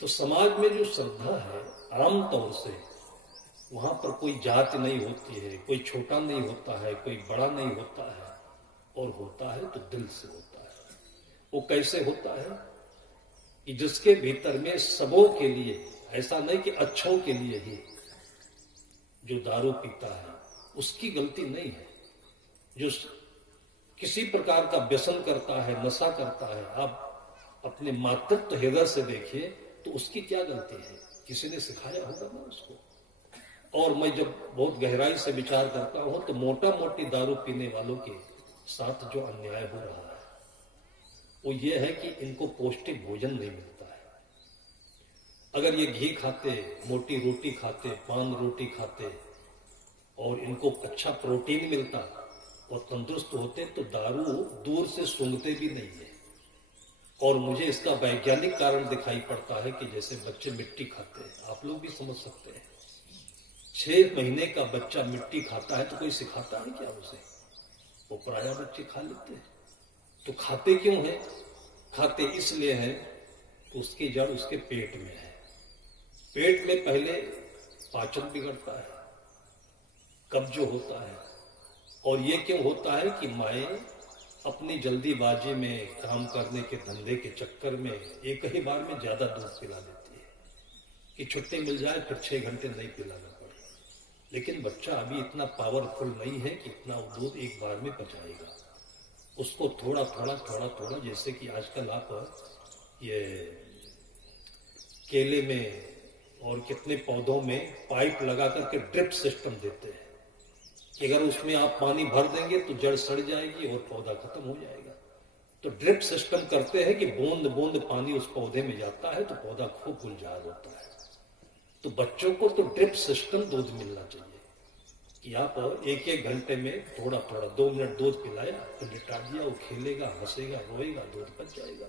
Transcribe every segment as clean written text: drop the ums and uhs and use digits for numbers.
तो समाज में जो श्रद्धा है आमतौर से वहां पर कोई जाति नहीं होती है, कोई छोटा नहीं होता है, कोई बड़ा नहीं होता है, और होता है तो दिल से होता है। वो कैसे होता है कि जिसके भीतर में सबों के लिए, ऐसा नहीं कि अच्छों के लिए ही जो दारू पीता है उसकी गलती नहीं है। जो किसी प्रकार का व्यसन करता है, नशा करता है, आप अपने मातृत्व हृदय से देखिए तो उसकी क्या गलती है? किसी ने सिखाया होगा ना उसको। और मैं जब बहुत गहराई से विचार करता हूं तो मोटा मोटी दारू पीने वालों के साथ जो अन्याय हो रहा है वो ये है कि इनको पौष्टिक भोजन नहीं मिलता है। अगर ये घी खाते, मोटी रोटी खाते, पान रोटी खाते और इनको अच्छा प्रोटीन मिलता और तंदुरुस्त होते तो दारू दूर से सूंघते भी नहीं है। और मुझे इसका वैज्ञानिक कारण दिखाई पड़ता है कि जैसे बच्चे मिट्टी खाते हैं, आप लोग भी समझ सकते हैं। 6 महीने का बच्चा मिट्टी खाता है तो कोई सिखाता है क्या उसे? वो प्रायः बच्चे खा लेते हैं। तो खाते क्यों हैं? खाते इसलिए हैं कि उसकी जड़ उसके पेट में है। पेट में पहले पाचन बिगड़ता है, कब्ज होता है। और ये क्यों होता है कि माएँ अपनी जल्दीबाजी में, काम करने के धंधे के चक्कर में एक ही बार में ज्यादा दूध पिला देती है कि छुट्टी मिल जाए फिर 6 घंटे नहीं पिलाना पड़े। लेकिन बच्चा अभी इतना पावरफुल नहीं है कि इतना दूध एक बार में पचाएगा। उसको थोड़ा थोड़ा, जैसे कि आजकल आप ये केले में और कितने पौधों में पाइप लगा करके ड्रिप सिस्टम देते हैं कि अगर उसमें आप पानी भर देंगे तो जड़ सड़ जाएगी और पौधा खत्म हो जाएगा। तो ड्रिप सिस्टम करते हैं कि बूंद बूंद पानी उस पौधे में जाता है तो पौधा खूब गुलजार होता है। तो बच्चों को तो ड्रिप सिस्टम दूध मिलना चाहिए कि आप 1-1 घंटे में थोड़ा 2 मिनट दूध पिलाया तो लिटा दिया, वो खेलेगा, हंसेगा, रोएगा, दूध पच जाएगा।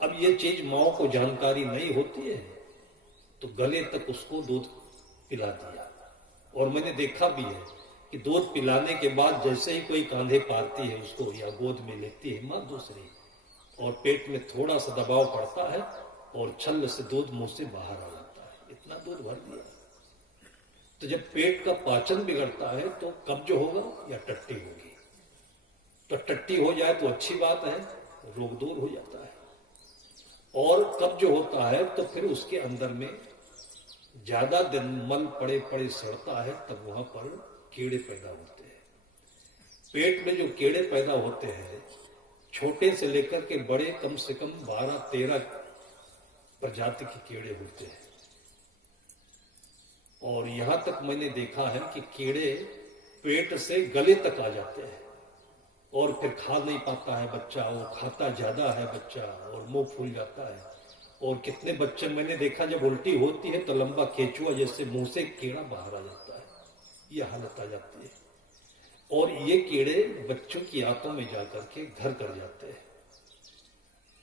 अब ये चीज माओ को जानकारी नहीं होती है तो गले तक उसको दूध पिला दिया। और मैंने देखा भी है कि दूध पिलाने के बाद जैसे ही कोई कांधे पारती है उसको या गोद में लेती है मां दूसरी, और पेट में थोड़ा सा दबाव पड़ता है और छल से दूध मुंह से बाहर आ जाता है, इतना दूध भर दिया। तो जब पेट का पाचन बिगड़ता है तो कब्ज होगा या टट्टी होगी। तो टट्टी हो जाए तो अच्छी बात है, रोग दूर हो जाता है। और कब्ज होता है तो फिर उसके अंदर में ज्यादा दिन मल पड़े पड़े सड़ता है, तब वहां पर कीड़े पैदा होते हैं। पेट में जो कीड़े पैदा होते हैं छोटे से लेकर के बड़े कम से कम 12-13 प्रजाति के कीड़े होते हैं। और यहां तक मैंने देखा है कि कीड़े पेट से गले तक आ जाते हैं और फिर खा नहीं पाता है बच्चा, वो खाता ज्यादा है बच्चा और मुंह फूल जाता है। और कितने बच्चे मैंने देखा जब उल्टी होती है तो लंबा केचुआ जैसे मुंह से कीड़ा बाहर आ जाता है, यह हालत आ जाती है। और ये कीड़े बच्चों की आंतों में जाकर के घर कर जाते हैं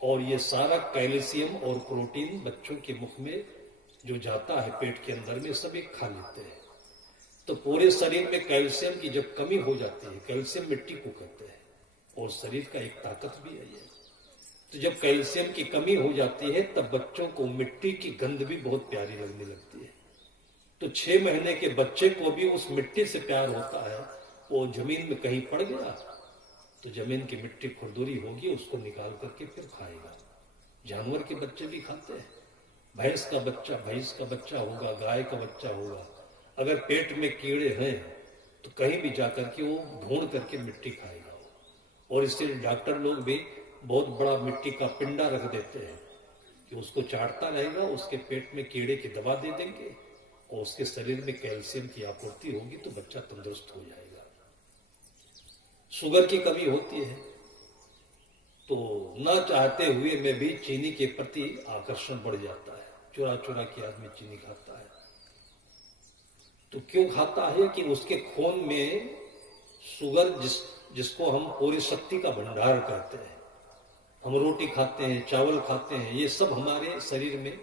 और ये सारा कैल्शियम और प्रोटीन बच्चों के मुख में जो जाता है पेट के अंदर में सब एक खा लेते हैं। तो पूरे शरीर में कैल्शियम की जब कमी हो जाती है, कैल्शियम मिट्टी को कहते हैं और शरीर का एक ताकत भी है ये। तो जब कैल्शियम की कमी हो जाती है तब बच्चों को मिट्टी की गंध भी बहुत प्यारी लगने लगती है। तो 6 महीने के बच्चे को भी उस मिट्टी से प्यार होता है। वो जमीन में कहीं पड़ गया तो जमीन की मिट्टी खुरदुरी होगी, उसको निकाल करके फिर खाएगा। जानवर के बच्चे भी खाते हैं। भैंस का बच्चा होगा, गाय का बच्चा होगा, अगर पेट में कीड़े हैं तो कहीं भी जाकर के वो ढूंढ करके मिट्टी खाएगा। और इसलिए डॉक्टर लोग भी बहुत बड़ा मिट्टी का पिंडा रख देते हैं कि उसको चाटता रहेगा, उसके पेट में कीड़े की दवा दे देंगे और उसके शरीर में कैल्शियम की आपूर्ति होगी तो बच्चा तंदुरुस्त हो जाएगा। शुगर की कमी होती है तो ना चाहते हुए में भी चीनी के प्रति आकर्षण बढ़ जाता है। चुरा चुरा के आदमी चीनी खाता है। तो क्यों खाता है कि उसके खून में शुगर जिसको हम पूरी शक्ति का भंडार कहते हैं, हम रोटी खाते हैं, चावल खाते हैं, ये सब हमारे शरीर में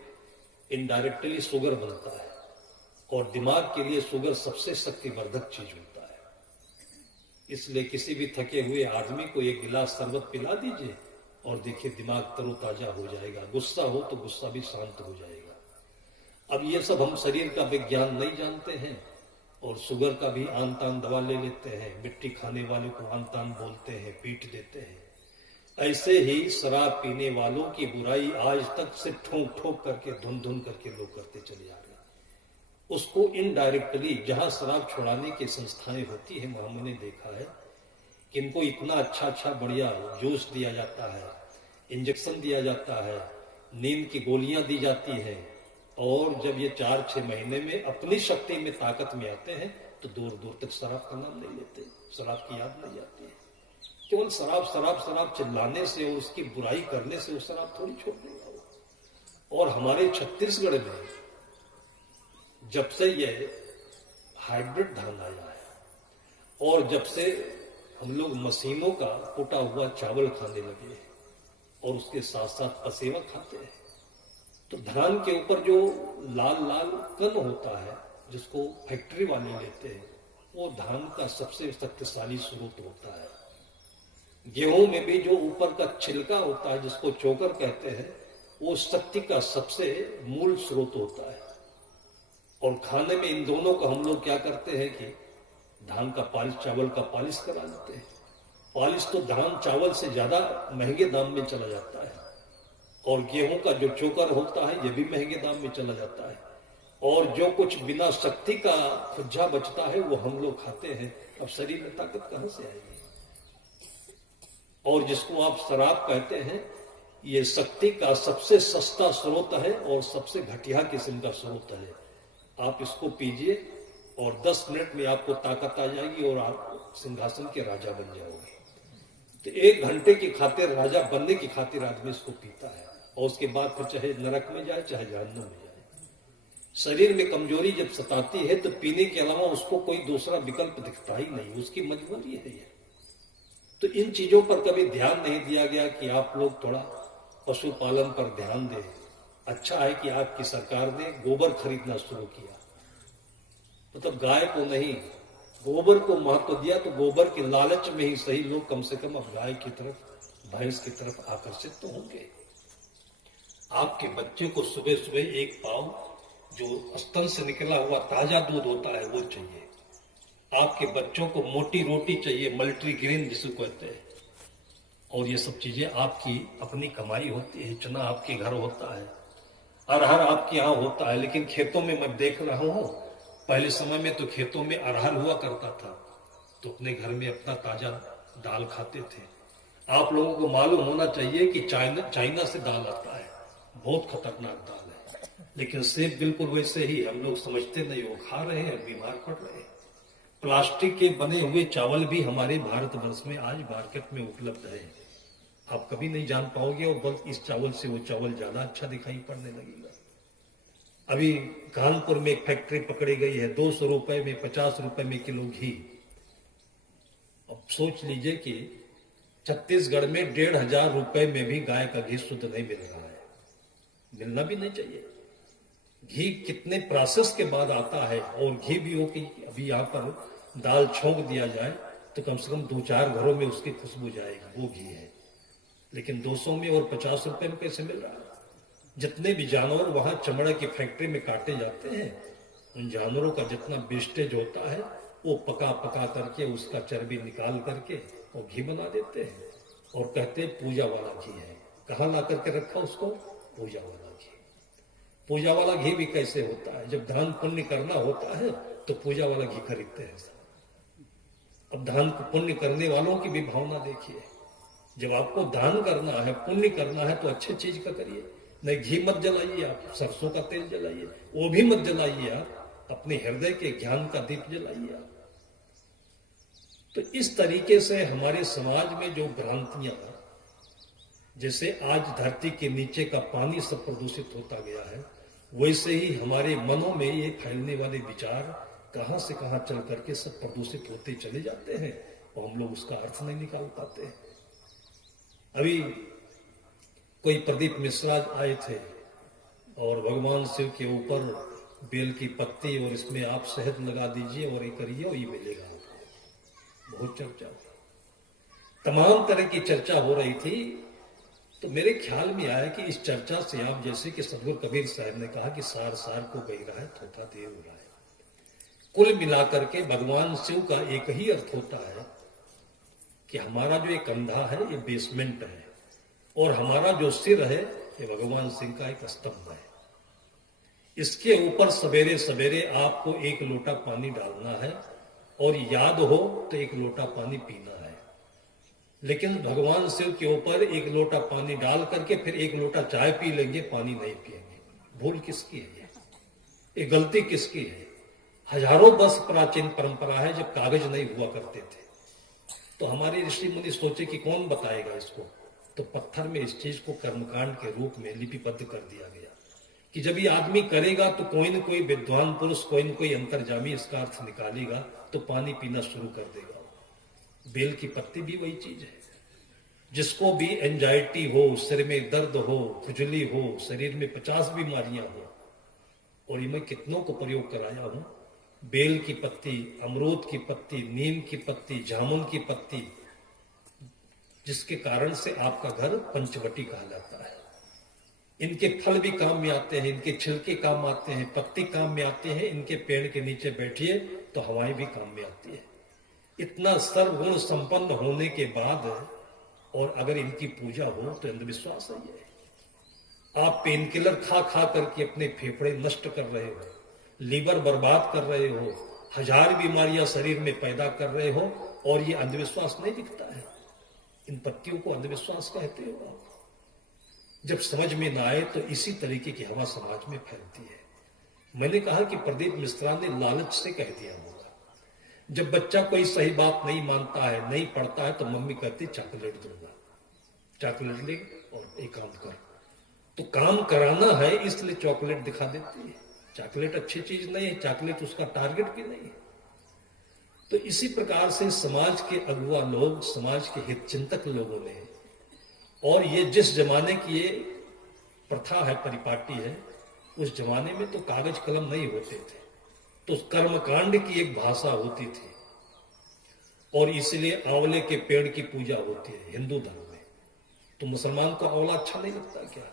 इनडायरेक्टली शुगर बनता है। और दिमाग के लिए शुगर सबसे शक्तिवर्धक चीज होता है। इसलिए किसी भी थके हुए आदमी को एक गिलास शरबत पिला दीजिए, और देखिए दिमाग तरोताजा हो जाएगा, गुस्सा हो तो गुस्सा भी शांत हो जाएगा। अब ये सब हम शरीर का विज्ञान नहीं जानते हैं और शुगर का भी आन तान दवा ले लेते हैं, मिट्टी खाने वाले को आन तान बोलते हैं, पीट देते हैं। ऐसे ही शराब पीने वालों की बुराई आज तक से ठोक ठोक करके धुन धुन करके लोग करते चले जा रहे हैं। उसको इनडायरेक्टली जहां शराब छुड़ाने की संस्थाएं होती है वहां मैंने देखा है कि इनको इतना अच्छा अच्छा बढ़िया जूस दिया जाता है, इंजेक्शन दिया जाता है, नींद की गोलियां दी जाती हैं, और जब ये 4-6 महीने में अपनी शक्ति में ताकत में आते हैं तो दूर दूर तक शराब का नाम नहीं लेते, शराब की याद नहीं आती है। केवल शराब शराब शराब चिल्लाने से और उसकी बुराई करने से वो शराब थोड़ी छोड़ देगा। और हमारे छत्तीसगढ़ में जब से ये हाइब्रिड धान आया है और जब से हम लोग मशीनों का कुटा हुआ चावल खाने लगे हैं और उसके साथ साथ पसेवा खाते हैं, तो धान के ऊपर जो लाल लाल कण होता है जिसको फैक्ट्री वाले लेते हैं, वो धान का सबसे शक्तिशाली स्रोत होता है। गेहूं में भी जो ऊपर का छिलका होता है जिसको चोकर कहते हैं, वो शक्ति का सबसे मूल स्रोत होता है। और खाने में इन दोनों का हम लोग क्या करते हैं कि धान का पालिश, चावल का पालिश करा लेते हैं। पालिश तो धान चावल से ज्यादा महंगे दाम में चला जाता है, और गेहूं का जो चोकर होता है ये भी महंगे दाम में चला जाता है, और जो कुछ बिना शक्ति का खुज्जा बचता है वो हम लोग खाते हैं। अब शरीर में ताकत कहां से आएगी? और जिसको आप शराब कहते हैं, ये शक्ति का सबसे सस्ता स्रोत है और सबसे घटिया किस्म का स्रोत है। आप इसको पीजिए और 10 मिनट में आपको ताकत आ जाएगी और आप सिंहासन के राजा बन जाओगे। तो 1 घंटे की खातिर, राजा बनने की खातिर आदमी इसको पीता है, और उसके बाद फिर चाहे नरक में जाए चाहे जहन्नुम में जाए। शरीर में कमजोरी जब सताती है तो पीने के अलावा उसको कोई दूसरा विकल्प दिखता ही नहीं, उसकी मजबूरी है ये। तो इन चीजों पर कभी ध्यान नहीं दिया गया कि आप लोग थोड़ा पशुपालन पर ध्यान दें। अच्छा है कि आपकी सरकार ने गोबर खरीदना शुरू किया, मतलब गाय को नहीं गोबर को महत्व दिया, तो गोबर के लालच में ही सही लोग कम से कम अब गाय की तरफ, भैंस की तरफ आकर्षित तो होंगे। आपके बच्चे को सुबह सुबह एक पाव जो स्तन से निकला हुआ ताजा दूध होता है वो चाहिए। आपके बच्चों को मोटी रोटी चाहिए, मल्टीग्रेन जिसे कहते हैं, और ये सब चीजें आपकी अपनी कमाई होती है। चना आपके घर होता है, अरहर आपके यहाँ होता है, लेकिन खेतों में मैं देख रहा हूं, पहले समय में तो खेतों में अरहर हुआ करता था, तो अपने घर में अपना ताजा दाल खाते थे। आप लोगों को मालूम होना चाहिए कि चाइना से दाल आता है, बहुत खतरनाक दाल है, लेकिन सेब बिल्कुल वैसे ही, हम लोग समझते नहीं, वो खा रहे हैं, बीमार पड़ रहे हैं। प्लास्टिक के बने हुए चावल भी हमारे भारतवर्ष में आज मार्केट में उपलब्ध है, आप कभी नहीं जान पाओगे, और बल्कि इस चावल से वो चावल ज्यादा अच्छा दिखाई पड़ने लगेगा। अभी कानपुर में एक फैक्ट्री पकड़ी गई है, 200 रुपए में 50 रुपए में किलो घी। अब सोच लीजिए कि छत्तीसगढ़ में 1,500 रुपए में भी गाय का घी शुद्ध नहीं मिल रहा है, मिलना भी नहीं चाहिए। घी कितने प्रोसेस के बाद आता है, और घी भी हो कि अभी यहाँ पर दाल छोंक दिया जाए तो कम से कम 2-4 घरों में उसकी खुशबू जाएगी, वो घी है। लेकिन 200 में और 50 रुपए में कैसे मिल रहा है? जितने भी जानवर वहां चमड़े की फैक्ट्री में काटे जाते हैं, उन जानवरों का जितना वेस्टेज होता है वो पका पका करके उसका चर्बी निकाल करके और घी बना देते हैं, और कहते हैं पूजा वाला घी है। कहाँ ला करके रखा उसको? पूजा वाला घी। पूजा वाला घी भी कैसे होता है? जब दान पुण्य करना होता है तो पूजा वाला घी खरीदते हैं। अब दान पुण्य करने वालों की भी भावना देखिए, जब आपको दान करना है, पुण्य करना है, तो अच्छी चीज का करिए। नहीं, घी मत जलाइए, आप सरसों का तेल जलाइए, वो भी मत जलाइए, आप अपने हृदय के ज्ञान का दीप जलाइए आप। तो इस तरीके से हमारे समाज में जो भ्रांतियां, जैसे आज धरती के नीचे का पानी सब प्रदूषित होता गया है, वैसे ही हमारे मनों में ये फैलने वाले विचार कहां से कहां चल करके सब प्रदूषित होते चले जाते हैं, और हम लोग उसका अर्थ नहीं निकाल पाते हैं। अभी कोई प्रदीप मिश्रा आए थे और भगवान शिव के ऊपर बेल की पत्ती और इसमें आप शहद लगा दीजिए और ये करिए और ये मिलेगा आपको। बहुत चर्चा हुई, तमाम तरह की चर्चा हो रही थी, तो मेरे ख्याल में आया कि इस चर्चा से आप जैसे कि सदगुरु कबीर साहब ने कहा कि सार सार को गई रहा है, थोथा देर हो रहा है। कुल मिलाकर के भगवान शिव का एक ही अर्थ होता है कि हमारा जो ये कंधा है ये बेसमेंट है, और हमारा जो सिर है ये भगवान सिंह का एक स्तंभ है। इसके ऊपर सवेरे सवेरे आपको एक लोटा पानी डालना है, और याद हो तो एक लोटा पानी पीना है। लेकिन भगवान शिव के ऊपर एक लोटा पानी डाल करके फिर एक लोटा चाय पी लेंगे, पानी नहीं पिएंगे। भूल किसकी है ये गलती किसकी है? हजारों वर्ष प्राचीन परंपरा है, जब कागज नहीं हुआ करते थे तो हमारे ऋषि मुनि सोचे कि कौन बताएगा इसको, तो पत्थर में इस चीज को कर्मकांड के रूप में लिपिबद्ध कर दिया गया कि जब ये आदमी करेगा तो कोई न कोई विद्वान पुरुष, कोई न कोई अंतर्जामी इसका अर्थ निकालेगा तो पानी पीना शुरू कर देगा। बेल की पत्ती भी वही चीज है। जिसको भी एंजाइटी हो, सिर में दर्द हो, खुजली हो, शरीर में 50 बीमारियां हो, और ये मैं कितनों को प्रयोग कराया हूं, बेल की पत्ती, अमरूद की पत्ती, नीम की पत्ती, जामुन की पत्ती, जिसके कारण से आपका घर पंचवटी कहलाता है। इनके फल भी काम में आते हैं, इनके छिलके काम आते हैं, पत्ती काम में आते हैं, इनके पेड़ के नीचे बैठिए तो हवाएं भी काम में आती है। इतना सर्वगुण संपन्न होने के बाद और अगर इनकी पूजा हो तो अंधविश्वास है ये। आप पेन किलर खा खा करके अपने फेफड़े नष्ट कर रहे हो, लीवर बर्बाद कर रहे हो, हजार बीमारियां शरीर में पैदा कर रहे हो, और ये अंधविश्वास नहीं दिखता है। इन पत्तियों को अंधविश्वास कहते हो आप। जब समझ में ना आए तो इसी तरीके की हवा समाज में फैलती है। मैंने कहा कि प्रदीप मिश्रा ने लालच से कह दिया होगा। जब बच्चा कोई सही बात नहीं मानता है, नहीं पढ़ता है, तो मम्मी कहती चॉकलेट दूंगा, चॉकलेट ले और एक काम कर। तो काम कराना है इसलिए चॉकलेट दिखा देती है। चॉकलेट अच्छी चीज नहीं है, चॉकलेट उसका टारगेट भी नहीं है। तो इसी प्रकार से समाज के अगुआ लोग, समाज के हित चिंतक लोगों ने, और ये जिस जमाने की ये प्रथा है, परिपाटी है, उस जमाने में तो कागज कलम नहीं होते थे, तो कर्मकांड की एक भाषा होती थी, और इसलिए आंवले के पेड़ की पूजा होती है हिंदू धर्म में। तो मुसलमान को आंवला अच्छा नहीं लगता क्या?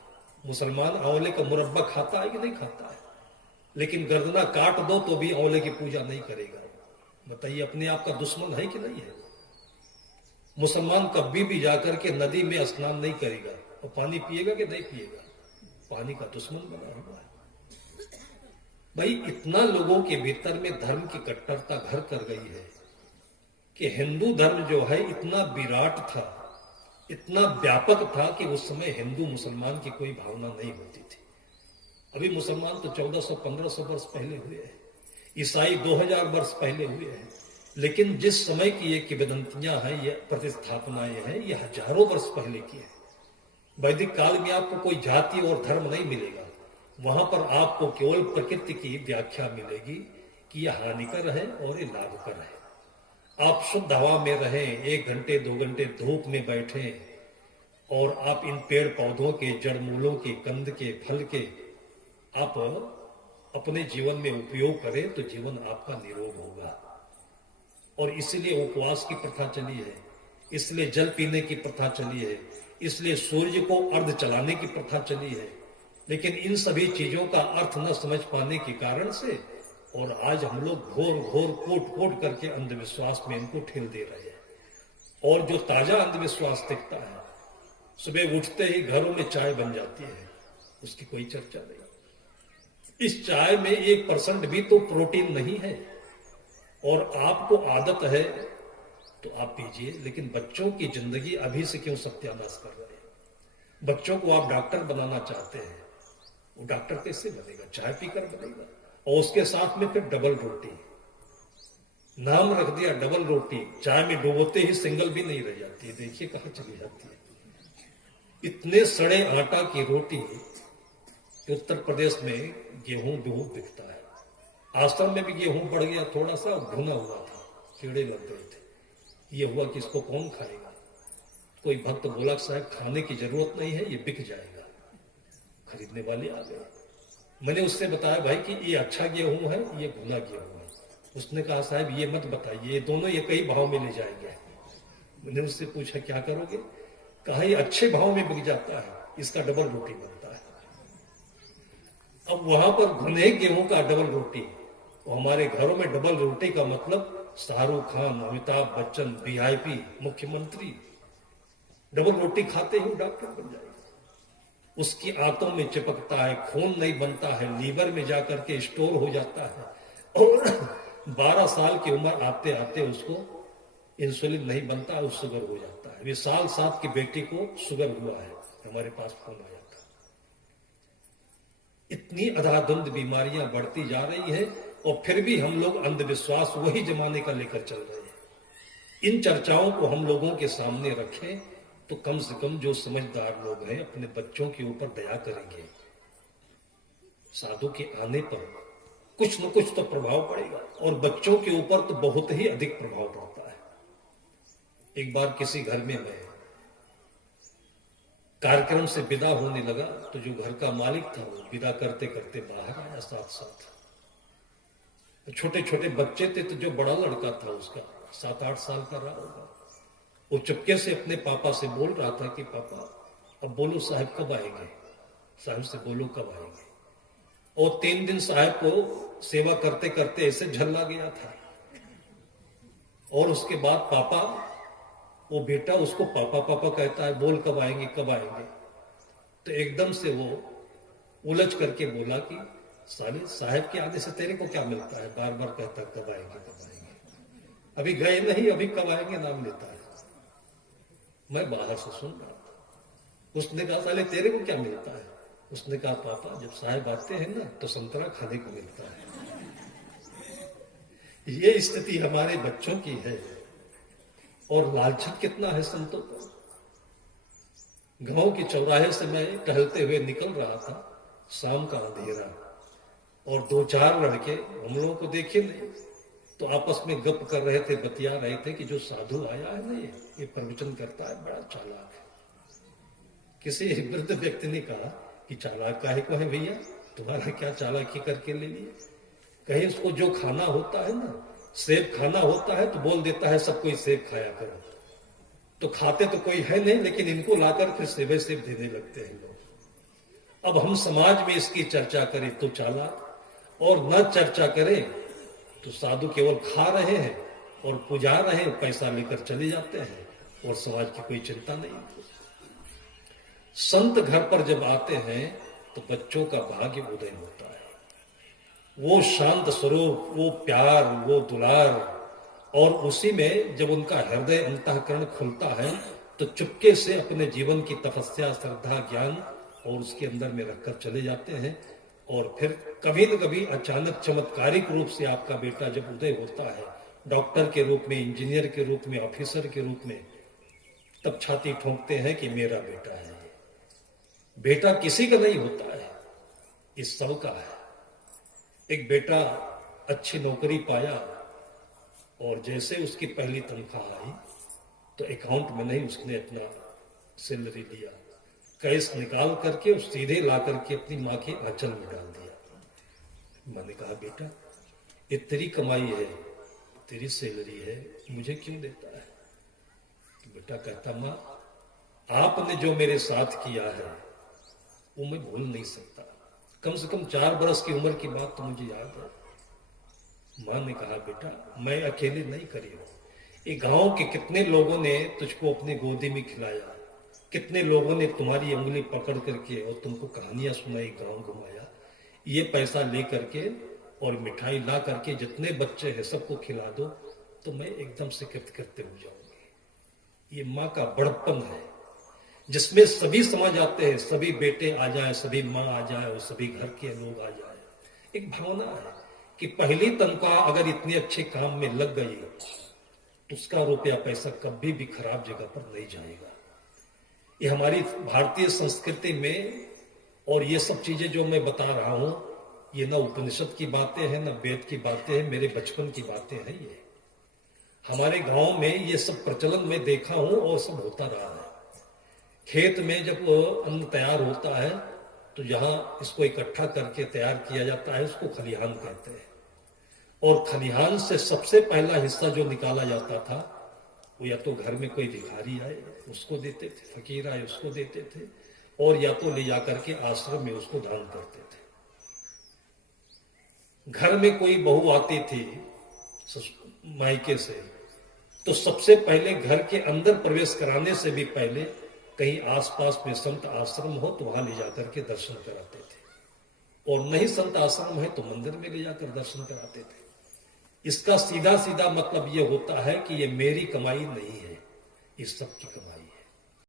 मुसलमान आंवले का मुरब्बा खाता है कि नहीं खाता है? लेकिन गर्दना काट दो तो भी आंवले की पूजा नहीं करेगा। बताइए, अपने आप का दुश्मन है कि नहीं है? मुसलमान कभी भी जाकर के नदी में स्नान नहीं करेगा, और पानी पिएगा कि नहीं पिएगा? पानी का दुश्मन बना हुआ है। भाई, इतना लोगों के भीतर में धर्म की कट्टरता घर कर गई है कि हिंदू धर्म जो है इतना विराट था, इतना व्यापक था कि उस समय हिंदू मुसलमान की कोई भावना नहीं होती थी। अभी मुसलमान तो 1400-1500 वर्ष पहले हुए हैं, ईसाई 2000 वर्ष पहले हुए हैं, लेकिन जिस समय की ये किंवदंतियां हैं, ये प्रतिस्थापनाएं हैं, ये हजारों वर्ष पहले की है। वैदिक काल में आपको कोई जाति और धर्म नहीं मिलेगा। वहां पर आपको केवल प्रकृति की व्याख्या मिलेगी कि यह हानिकर है और ये लाभकर है। आप शुद्ध हवा में रहें, 1 घंटे 2 घंटे धूप में बैठें, और आप इन पेड़ पौधों के जड़ मूलों के, कंद के, फल के आप अपने जीवन में उपयोग करें तो जीवन आपका निरोग होगा। और इसलिए उपवास की प्रथा चली है, इसलिए जल पीने की प्रथा चली है, इसलिए सूर्य को अर्ध चलाने की प्रथा चली है। लेकिन इन सभी चीजों का अर्थ न समझ पाने के कारण से, और आज हम लोग घोर घोर कोट करके अंधविश्वास में इनको ठेल दे रहे हैं। और जो ताजा अंधविश्वास दिखता है, सुबह उठते ही घरों में चाय बन जाती है, उसकी कोई चर्चा नहीं। इस चाय में 1% भी तो प्रोटीन नहीं है, और आपको आदत है तो आप पीजिए। लेकिन बच्चों की जिंदगी अभी से क्यों सत्यानाश कर रहे हैं? बच्चों को आप डॉक्टर बनाना चाहते हैं, वो डॉक्टर कैसे बनेगा? चाय पीकर बनेगा। और उसके साथ में फिर डबल रोटी, नाम रख दिया डबल रोटी। चाय में डुबोते ही सिंगल भी नहीं रह जाती है, देखिए कहां चली जाती है। इतने सड़े आटा की रोटी उत्तर प्रदेश में गेहूं बिकता है। आश्रम में भी गेहूं बढ़ गया, थोड़ा सा भुना हुआ था, कीड़े लग गए थे। ये हुआ कि इसको कौन खाएगा? कोई भक्त बोला साहब खाने की जरूरत नहीं है, ये बिक जाएगा। खरीदने वाले आ गए। मैंने उससे बताया भाई कि ये अच्छा गेहूं है, ये भुना गेहूं है। उसने कहा साहब ये मत बताइए, ये दोनों एक ही भाव में ले जाएंगे। मैंने उससे पूछा क्या करोगे? कहा ये अच्छे भाव में बिक जाता है, इसका डबल रोटी बनता है। अब वहां पर घुने गेहूं का डबल रोटी, तो हमारे घरों में डबल रोटी का मतलब शाहरुख खान, अमिताभ बच्चन, वीआईपी, मुख्यमंत्री डबल रोटी खाते ही डॉक्टर बन जाएगा। उसकी आंतों में चिपकता है, खून नहीं बनता है, लीवर में जाकर के स्टोर हो जाता है और 12 साल की उम्र आते आते उसको इंसुलिन नहीं बनता, वो शुगर हो जाता है। वे साल 7 की बेटी को शुगर हुआ है, हमारे पास फोन आया था। इतनी अंधाधुंध बीमारियां बढ़ती जा रही है और फिर भी हम लोग अंधविश्वास वही जमाने का लेकर चल रहे हैं। इन चर्चाओं को हम लोगों के सामने रखें तो कम से कम जो समझदार लोग हैं अपने बच्चों के ऊपर दया करेंगे। साधु के आने पर कुछ न कुछ तो प्रभाव पड़ेगा और बच्चों के ऊपर तो बहुत ही अधिक प्रभाव पड़ता है। एक बार किसी घर में मैं कार्यक्रम से विदा होने लगा तो जो घर का मालिक था वो विदा करते करते बाहर आया साथ साथ। छोटे छोटे बच्चे थे, तो जो बड़ा लड़का था उसका 7-8 साल का रहा होगा, वो चुपके से अपने पापा से बोल रहा था कि पापा अब बोलो साहब कब आएंगे, साहब से बोलो कब आएंगे। और 3 दिन साहब को सेवा करते करते ऐसे झल्ला गया था और उसके बाद पापा, वो बेटा उसको पापा पापा कहता है, बोल कब आएंगे कब आएंगे। तो एकदम से वो उलझ करके बोला कि साले साहब के आने से तेरे को क्या मिलता है, बार बार कहता कब आएंगे कब आएंगे, अभी गए नहीं, अभी कब आएंगे नाम लेता है। मैं बाहर से सुन रहा था। उसने कहा साले तेरे को क्या मिलता है। उसने कहा पापा जब साहब आते हैं ना तो संतरा खाने को मिलता है। ये स्थिति हमारे बच्चों की है और लालच कितना है संतों को। गांव के चौराहे से मैं टहलते हुए निकल रहा था, शाम का अंधेरा, और 2-4 लड़के हम लोगों को देखे नहीं तो आपस में गप कर रहे थे, बतिया रहे थे कि जो साधु आया है ना ये प्रवचन करता है, बड़ा चालाक है। किसी वृद्ध व्यक्ति ने कहा कि चालाक काहे को है भैया, तुम्हारा क्या चालाकी करके ले लिए। कहीं उसको जो खाना होता है ना, सेब खाना होता है तो बोल देता है सब कोई सेब खाया करो, तो खाते तो कोई है नहीं, लेकिन इनको लाकर फिर सेबे सेब देने लगते हैं लोग। अब हम समाज में इसकी चर्चा करें तो चालाक, और न चर्चा करें तो साधु केवल खा रहे हैं और पुजा रहे हैं, पैसा लेकर चले जाते हैं और समाज की कोई चिंता नहीं। संत घर पर जब आते हैं तो बच्चों का भाग्य उदय होता है। वो शांत स्वरूप, वो प्यार, वो दुलार, और उसी में जब उनका हृदय अंतःकरण खुलता है तो चुपके से अपने जीवन की तपस्या, श्रद्धा, ज्ञान और उसके अंदर में रखकर चले जाते हैं। और फिर कभी न कभी अचानक चमत्कारिक रूप से आपका बेटा जब उदय होता है, डॉक्टर के रूप में, इंजीनियर के रूप में, ऑफिसर के रूप में, तब छाती ठोंकते हैं कि मेरा बेटा है। बेटा किसी का नहीं होता है, इस सब का है। एक बेटा अच्छी नौकरी पाया और जैसे उसकी पहली तनख्वाह आई तो अकाउंट में नहीं, उसने अपना सैलरी लिया, कैश निकाल करके और सीधे ला करके अपनी माँ के आंचल में डाल दिया। मैंने कहा बेटा ये तेरी कमाई है, तेरी सैलरी है, मुझे क्यों देता है। तो बेटा कहता माँ आपने जो मेरे साथ किया है वो मैं भूल नहीं सकता, कम से कम 4 बरस की उम्र की बात तो मुझे याद है। माँ ने कहा बेटा मैं अकेले नहीं करी हूं, ये गांव के कितने लोगों ने तुझको अपनी गोदी में खिलाया, कितने लोगों ने तुम्हारी उंगली पकड़ करके और तुमको कहानियां सुनाई, गांव घुमाया, ये पैसा ले करके और मिठाई ला करके जितने बच्चे हैं सबको खिला दो तो मैं एकदम से कृतकृत्य हो जाऊंगी। ये माँ का बड़प्पन है जिसमें सभी समझ आते हैं, सभी बेटे आ जाए, सभी माँ आ जाए और सभी घर के लोग आ जाए। एक भावना है कि पहली तनख्वाह अगर इतने अच्छे काम में लग गई तो उसका रुपया पैसा कभी भी खराब जगह पर नहीं जाएगा। ये हमारी भारतीय संस्कृति में, और ये सब चीजें जो मैं बता रहा हूं ये ना उपनिषद की बातें हैं ना वेद की बातें हैं, मेरे बचपन की बातें हैं। ये हमारे गांव में ये सब प्रचलन में देखा हूं और सब होता रहा है। खेत में जब अन्न तैयार होता है तो जहां इसको इकट्ठा करके तैयार किया जाता है उसको खलिहान कहते हैं, और खलिहान से सबसे पहला हिस्सा जो निकाला जाता था वो या तो घर में कोई भिखारी आए उसको देते थे, फकीर आए उसको देते थे, और या तो ले जाकर के आश्रम में उसको दान करते थे। घर में कोई बहू आती थी मायके से, तो सबसे पहले घर के अंदर प्रवेश कराने से भी पहले कहीं आसपास में संत आश्रम हो तो वहां ले जाकर के दर्शन कराते थे, और नहीं संत आश्रम है तो मंदिर में ले जाकर दर्शन कराते थे। इसका सीधा सीधा मतलब यह होता है कि ये मेरी कमाई नहीं है, ये सबकी कमाई